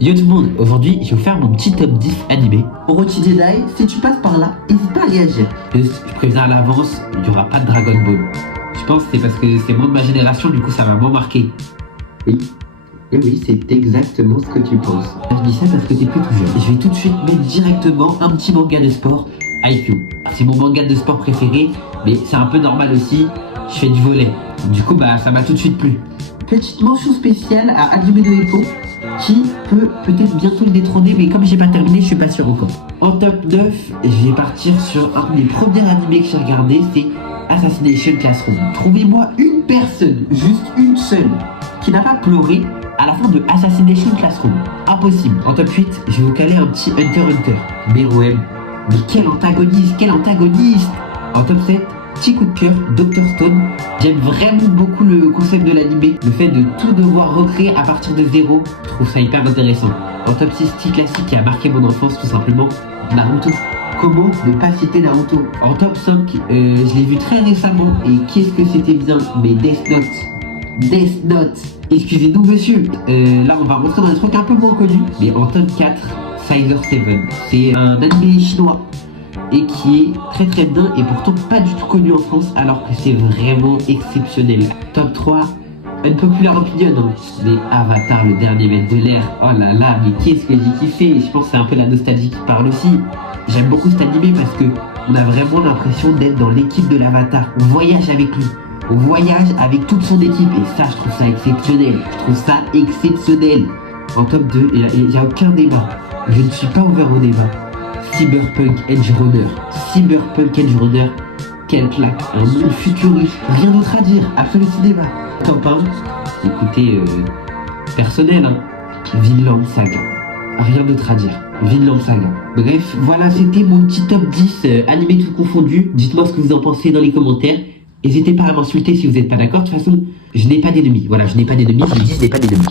Yo tout le monde, aujourd'hui je vais vous faire mon petit top 10 animé. Orochi Jedi, si tu passes par là, n'hésite pas à réagir. Je préviens à l'avance, il n'y aura pas de Dragon Ball. Je pense que c'est parce que c'est moins de ma génération, du coup ça m'a moins marqué. Oui, et oui, c'est exactement ce que tu penses. Je dis ça parce que t'es plus tout jeune. Je vais tout de suite mettre directement un petit manga de sport, IQ. C'est mon manga de sport préféré, mais c'est un peu normal aussi, je fais du volley. Du coup bah ça m'a tout de suite plu. Petite mention spéciale à Hajime no Ippo, Qui peut peut-être bientôt le détrôner, mais comme j'ai pas terminé, je suis pas sûr encore. En top 9, je vais partir sur un des premiers animés que j'ai regardé, c'est Assassination Classroom. Trouvez-moi une personne, juste une seule, qui n'a pas pleuré à la fin de Assassination Classroom. Impossible. En top 8, je vais vous caler un petit Hunter x Hunter. Meruem. Mais quel antagoniste, quel antagoniste. En top 7, petit coup de cœur, Dr Stone. J'aime vraiment beaucoup le concept de l'animé, le fait de tout devoir recréer à partir de zéro. Je trouve ça hyper intéressant. En top 6, petit classique qui a marqué mon enfance tout simplement, Naruto. comment ne pas citer Naruto? En top 5, je l'ai vu très récemment et qu'est-ce que c'était bien, mais Death Note. Death Note. Excusez-nous monsieur, là on va rentrer dans des trucs un peu moins connus, mais en top 4, Sizer 7. C'est un animé chinois et qui est très très bien et pourtant pas du tout connu en France alors que c'est vraiment exceptionnel. Top 3, Unpopular Opinion, hein. Mais Avatar, le dernier maître de l'air, oh là là, mais qu'est-ce que j'ai kiffé. Je pense que c'est un peu la nostalgie qui parle aussi. J'aime beaucoup cet animé parce que on a vraiment l'impression d'être dans l'équipe de l'Avatar. On voyage avec lui, on voyage avec toute son équipe et ça je trouve ça exceptionnel. Je trouve ça exceptionnel. En top 2, il n'y a aucun débat. Je ne suis pas ouvert au débat. Cyberpunk Edge Runner. Cyberpunk Edge Runner, quelle claque. Un monde futuriste. Rien d'autre à dire. Absolument cinéma. Top 1. Écoutez, personnel, hein. Vinland Saga. Rien d'autre à dire. Vinland Saga. Bref, voilà, c'était mon petit top 10 animé tout confondu. Dites-moi ce que vous en pensez dans les commentaires. N'hésitez pas à m'insulter si vous n'êtes pas d'accord. De toute façon, je n'ai pas d'ennemis. Voilà, je n'ai pas d'ennemis. Je dis, je n'ai pas d'ennemis.